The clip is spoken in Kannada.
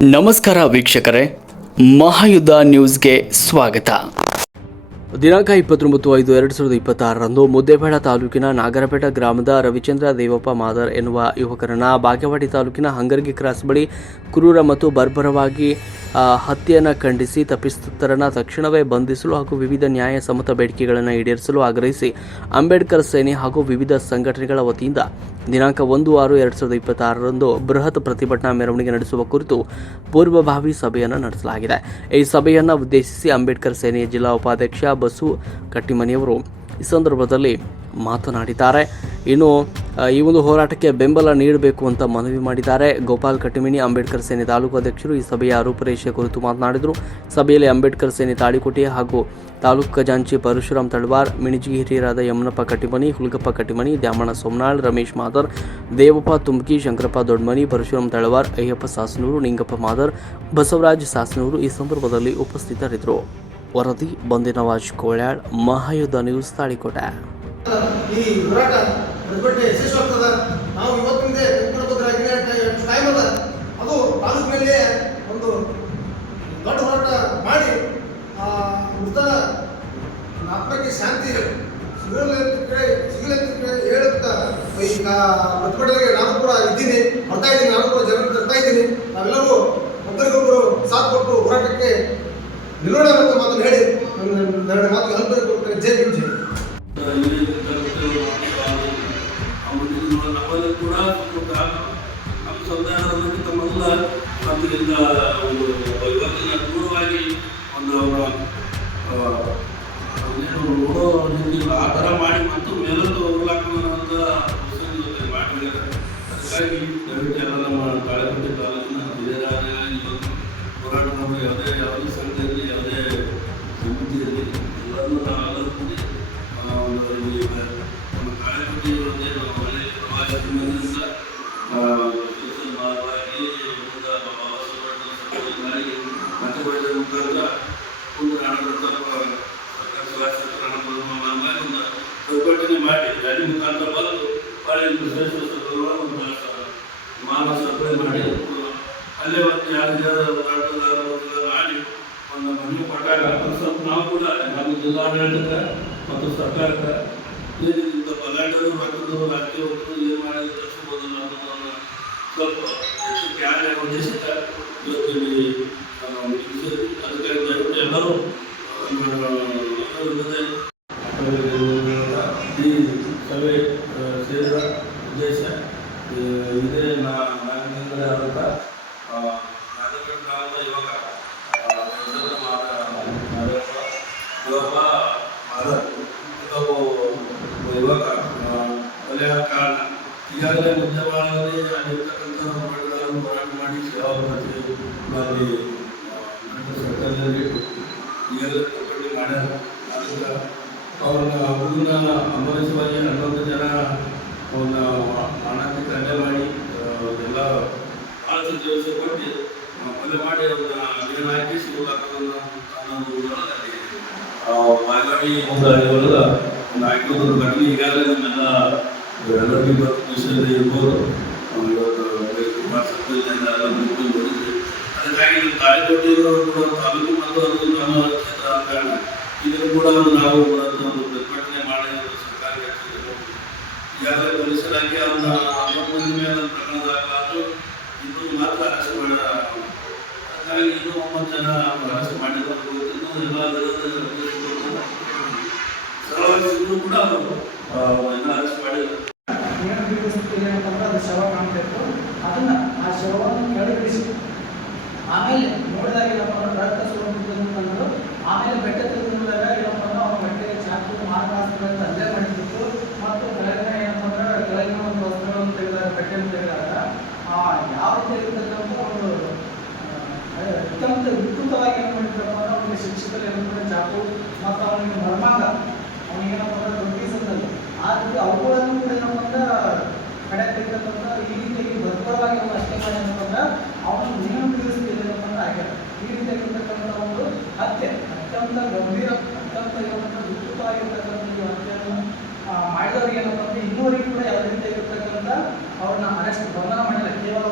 ನಮಸ್ಕಾರ ವೀಕ್ಷಕರೇ, ಮಹಾಯುದ್ಧ ನ್ಯೂಸ್ಗೆ ಸ್ವಾಗತ. ದಿನಾಂಕ 29/5/2026ರಂದು ಮುದ್ದೇಬೇಡ ತಾಲೂಕಿನ ನಾಗರಪೇಟ ಗ್ರಾಮದ ರವಿಚಂದ್ರ ದೇವಪ್ಪ ಮಾದರ್ ಎನ್ನುವ ಯುವಕರನ್ನ ಬಾಗೇವಾಡಿ ತಾಲೂಕಿನ ಹಂಗರ್ಗಿ ಕ್ರಾಸ್ ಬಳಿ ಕ್ರೂರ ಮತ್ತು ಬರ್ಬರವಾಗಿ ಹತ್ಯೆಯನ್ನು ಖಂಡಿಸಿ ತಪ್ಪಿತಸ್ಥರನ್ನು ತಕ್ಷಣವೇ ಬಂಧಿಸಲು ಹಾಗೂ ವಿವಿಧ ನ್ಯಾಯಸಮ್ಮತ ಬೇಡಿಕೆಗಳನ್ನು ಈಡೇರಿಸಲು ಆಗ್ರಹಿಸಿ ಅಂಬೇಡ್ಕರ್ ಸೇನೆ ಹಾಗೂ ವಿವಿಧ ಸಂಘಟನೆಗಳ ವತಿಯಿಂದ ದಿನಾಂಕ 1/6/2026ರಂದು ಬೃಹತ್ ಪ್ರತಿಭಟನಾ ಮೆರವಣಿಗೆ ನಡೆಸುವ ಕುರಿತು ಪೂರ್ವಭಾವಿ ಸಭೆಯನ್ನು ನಡೆಸಲಾಗಿದೆ. ಈ ಸಭೆಯನ್ನು ಉದ್ದೇಶಿಸಿ ಅಂಬೇಡ್ಕರ್ ಸೇನೆಯ ಜಿಲ್ಲಾ ಉಪಾಧ್ಯಕ್ಷ ಬಸು ಕಟ್ಟಿಮನಿಯವರು ಈ ಸಂದರ್ಭದಲ್ಲಿ ಮಾತನಾಡಿದ್ದಾರೆ. ಇನ್ನು ಈ ಒಂದು ಹೋರಾಟಕ್ಕೆ ಬೆಂಬಲ ನೀಡಬೇಕು ಅಂತ ಮನವಿ ಮಾಡಿದ್ದಾರೆ. ಗೋಪಾಲ್ ಕಟ್ಟಿಮನಿ ಅಂಬೇಡ್ಕರ್ ಸೇನೆ ತಾಲೂಕು ಅಧ್ಯಕ್ಷರು ಈ ಸಭೆಯ ರೂಪುರೇಷೆ ಕುರಿತು ಮಾತನಾಡಿದರು. ಸಭೆಯಲ್ಲಿ ಅಂಬೇಡ್ಕರ್ ಸೇನೆ ತಾಳಿಕೋಟೆ ಹಾಗೂ ತಾಲೂಕು ಖಜಾಂಚಿ ಪರಶುರಾಮ್ ತಳವಾರ್, ಮಿಣಿಜಿ ಹಿರಿಯರಾದ ಯಮನಪ್ಪ ಕಟ್ಟಿಮನಿ, ಹುಲ್ಗಪ್ಪ ಕಟ್ಟಿಮನಿ, ದ್ಯಾಮಣ್ಣ ಸೋಮನಾಳ್, ರಮೇಶ್ ಮಾದರ್, ದೇವಪ್ಪ ತುಮ್ಕಿ, ಶಂಕರಪ್ಪ ದೊಡ್ಡಮನಿ, ಪರಶುರಾಮ್ ತಳವಾರ್, ಅಯ್ಯಪ್ಪ ಸಾಸನೂರು, ನಿಂಗಪ್ಪ ಮಾದರ್, ಬಸವರಾಜ್ ಸಾಸನೂರು ಈ ಸಂದರ್ಭದಲ್ಲಿ ಉಪಸ್ಥಿತರಿದ್ದರು. ವರದಿ ಬಂದಿನವಾಜ್ ಕೋಳ್ಯಾಳ್, ಮಹಾಯುದ್ಧ ನ್ಯೂಸ್, ತಾಳಿಕೋಟೆ. ಈ ಹೋರಾಟ ಪ್ರತಿಭಟನೆ ಯಶಸ್ವಾಗ್ತದ. ನಾವು ಇವತ್ತಿಂದ ಟೈಮ್ ಅದ, ಅದು ತಾಲೂಕಿನಲ್ಲಿ ಒಂದು ದೊಡ್ಡ ಹೋರಾಟ ಮಾಡಿ ಮೃತರ ಆತ್ಮಕ್ಕೆ ಶಾಂತಿ ಸಿಗಲಂತ ಹೇಳುತ್ತಾ ಈಗ ಪ್ರತಿಭಟನೆಗೆ ನಾನು ಕೂಡ ಇದ್ದೀನಿ, ಬರ್ತಾ ಇದ್ದೀನಿ, ನಾನು ಕೂಡ ಜನ ತರ್ತಾ ಇದ್ದೀನಿ. ನಾವೆಲ್ಲರೂ ಒಬ್ಬರಿಗೊಬ್ಬರು ಸಾಥ್ ಕೊಟ್ಟು ಹೋರಾಟಕ್ಕೆ ನಿಲ್ಲೋಣ ಅಂತ ಮಾತನ್ನು ಹೇಳಿ ನನ್ನ ಮಾತು ಹಲ್ಬೇಕು. ಜೈ ಭೀಮ್, ಜೈ. ನಮ್ಮಲ್ಲಿ ಕೂಡ ನಮ್ಮ ಸಂವಿಧಾನದಲ್ಲಿ ತಮ್ಮೆಲ್ಲ ಮತ್ತಿಂದ ಒಂದು ಇವತ್ತಿನ ದೂರವಾಗಿ ಒಂದು ನೋಡೋ ರೀತಿಯಲ್ಲಿ ಆ ಥರ ಮಾಡಿ ಮತ್ತು ಮೇಲತ್ತು ಹೋಗ್ಲಾಕಂತ ಮಾಡಿದ್ದಾರೆ. ಅದಕ್ಕಾಗಿ ದಯವಿಟ್ಟು ಎಲ್ಲ ನಮ್ಮ ತಾಳಿಕೋಟೆ ತಾಲೂಕಿನ ಹಿರಿಯರಾದ ಹೋರಾಟದಲ್ಲಿ ಯಾವುದೇ ಸಂಘದಲ್ಲಿ ಯಾವುದೇ ಸಮಿತಿಯಲ್ಲಿ ಎಲ್ಲರನ್ನೂ ನಾವೆಲ್ಲರೂ ಕೂಡಿ ನಮ್ಮ ತಾಳಿಕೋಟೆ ನಮ್ಮ ಮನೆ ಪ್ರವಾಸದಿಂದ ಮತಗಳ ಮುಖಾಂತರ ಒಂದು ಪ್ರತಿಭಟನೆ ಮಾಡಿ ರ್ಯಾಲಿ ಮುಖಾಂತರ ಬಂದು ಒಂದು ಮಾನವ ಸಭೆ ಮಾಡಿ ಅಲ್ಲೇ ಒಂದು ಯಾರು ಮಾಡಿ ಒಂದು ಮನೆ ಕೊಟ್ಟಾಗ ಸ್ವಲ್ಪ ನಾವು ಕೂಡ ನಮ್ಮ ಜಿಲ್ಲಾಡಳಿತಕ್ಕೆ ಮತ್ತು ಸರ್ಕಾರಕ್ಕೆ ಇಂಥ ಬಲಾಢ್ಯರು ರೊಕ್ಕದ್ದು ರಾಜಕೀಯ ಏನು ಮಾಡಿದ್ರೆ ತರಿಸ್ಬೋದು ಅನ್ನೋದನ್ನು ಸ್ವಲ್ಪ ಯಾರೇ ಉದ್ದೇಶಕ್ಕೆ ಇವತ್ತಿಲ್ಲಿ ಅದಕ್ಕೆ ದಯವಿಟ್ಟು ಎಲ್ಲರೂ ಈ ಸಭೆ ಸೇರಿದ ಉದ್ದೇಶ ಇದೇ ನಾಲ್ಕನೇ ಆದಂಥ ನಾಗರಪೇಟೆ ಗ್ರಾಮದ ಯುವಕ ದೇವಪ್ಪ ಮಾದರ್ ಯುವಕ ಕೊಲೆಯ ಕಾರಣ ಈಗಾಗಲೇ ಮುದ್ದೆಮಾಳದಲ್ಲಿ ಅಲ್ಲಿರ್ತಕ್ಕಂಥ ಹೋರಾಟಗಾರರು ಹೋರಾಟ ಮಾಡಿ ಸೇವಾಭ್ರತಿ ಸರ್ಕಾರದಲ್ಲಿ ಈಗಾಗಲೇ ಪ್ರಕಟಣೆ ಮಾಡ್ಯಾರ. ಅದಕ್ಕೆ ಅವ್ರನ್ನ ಹುಡುಗನ ಅಮರಸವಾಗಿ 11 ಜನ ಅವನ್ನ ಮಾನಸಿಕ ಹಲ್ಲೆ ಮಾಡಿ ಎಲ್ಲ ಭಾಳ ದಿವಸ ಕೊಟ್ಟು ಕೊಲೆ ಮಾಡಿ ಅವ್ರನ್ನ ಅಲ್ಲಿನ ಹಾಕಿ ಸಿಗೋದಾಕೋದನ್ನ ಬಾಗವಾಡಿ ಒಂದು ಹಳ್ಳಿಗಳ ಒಂದು ಹಾಕಿರೋದ್ರ ಘಟನೆ ಈಗಾಗಲೇ ನಮ್ಮೆಲ್ಲ ಎಲ್ಲರಿಗೂ ಇವತ್ತು ವಿಷಯದಲ್ಲಿ ಇರ್ಬೋದು. ಇವತ್ತು ಎಲ್ಲ ನೋಡಿದ್ವಿ. ಅದಕ್ಕಾಗಿ ನಮ್ಮ ತಾಳಿಕೋಟೆ ತಾಲೂಕು ಮತ್ತು ಅದು ನಮ್ಮ ಕ್ಷೇತ್ರ ಕಾರಣ ಇದನ್ನು ಕೂಡ ನಾವು ಒಂದು ಪ್ರತಿಭಟನೆ ಮಾಡಿ ಸರ್ಕಾರ ಈಗಾಗಲೇ ಪೊಲೀಸ್ ಇಲಾಖೆ ಅವ್ರನ್ನ 11 ಮಂದಿ ಮೇಲೆ ಪ್ರಕರಣ ದಾಖಲಾದರೂ ಇನ್ನೂ ಮಾತ್ರ ಅರೆಸ್ಟ್ ಮಾಡಿದ. ಹಾಗಾಗಿ ಇನ್ನೂ 9 ಜನ ಅರೆಸ್ಟ್ ಮಾಡಿದ್ರು. ಎಲ್ಲ ಸರಳವಾಗಿದ್ರು ಕೂಡ ಇನ್ನೂ ಅರೆಸ್ಟ್ ಮಾಡಿದ್ರು. ಅದು ಶವ ಕಾಣ್ತಿತ್ತು, ಅದನ್ನ ಆ ಶವವನ್ನು ಕೆಳಗಿಳಿಸಿ ಆಮೇಲೆ ನೋಡಿದಾಗ ಏನಪ್ಪ ಅಂದ್ರೆ ರಕ್ತ ಸುರಿದು ಆಮೇಲೆ ಬೆಟ್ಟ ತೆಗೆದುಕೊಂಡಾಗ ಏನಪ್ಪ ಅಂದ್ರೆ ಅವ್ನ ಬಟ್ಟೆಗೆ ಚಾಕು ಮಾರಕಾಸ್ತ್ರಗಳನ್ನು ಹಲ್ಲೆ ಮಾಡಿತ್ತು. ಮತ್ತು ಕೆಳಗಿನ ಏನಪ್ಪ ಅಂದ್ರೆ ಕೆಳಗಿನ ಒಂದು ವಸ್ತ್ರಗಳನ್ನು ತೆಗೆದಾಗ ಬಟ್ಟೆಯನ್ನು ತೆಗೆದಾಗ ಯಾವ ರೀತಿ ಇರ್ತಕ್ಕಂಥ ಒಂದು ಅತ್ಯಂತ ವಿಕೃತವಾಗಿ ಏನು ಮಾಡಿದ್ರಪ್ಪ ಅಂದ್ರೆ ಅವನಿಗೆ ಶಿಕ್ಷಕರು ಏನಂದ್ರೆ ಚಾಕು ಮತ್ತು ಅವನಿಗೆ ಮರ್ಮಾಂಗ ಅವನಿಗೆ ಏನಪ್ಪ ಅಂದ್ರೆ ದೊಡ್ಡಿಸದಲ್ಲಿ ಆ ರೀತಿ ಅವುಗಳನ್ನು ಕೂಡ ಏನಪ್ಪ ಅಂದ್ರೆ ಕಡೆ ತೆಗೆತಕ್ಕಂಥ ಈ ರೀತಿಯಾಗಿ ಬರ್ಬರವಾಗಿ ಅವನು ಅಷ್ಟೇ ಮಾಡಿ ಏನಪ್ಪ ಅಂದ್ರೆ ಅವನು ನಿಯಮ ತಿಳಿಸ್ತಿದ್ದೇನಪ್ಪ ಅಂದ್ರೆ ಆಗ್ಯದ. ಈ ರೀತಿಯಾಗಿರ್ತಕ್ಕಂಥ ಒಂದು ಹತ್ಯೆ ಅತ್ಯಂತ ಗಂಭೀರ, ಅತ್ಯಂತ ಏನಂತ ವಿಕೃತವಾಗಿರ್ತಕ್ಕಂಥ ಈ ಹತ್ಯೆಯನ್ನು ಮಾಡಿದವರಿಗೆ ಏನಪ್ಪ ಅಂದ್ರೆ ಇನ್ನೂವರೆಗೂ ಕೂಡ ಯಾವುದೇ ರೀತಿಯಾಗಿರ್ತಕ್ಕಂಥ ಅವ್ರನ್ನ ಅರೆಸ್ಟ್ ಬಂಧನ ಮಾಡಿಲ್ಲ. ಕೇವಲ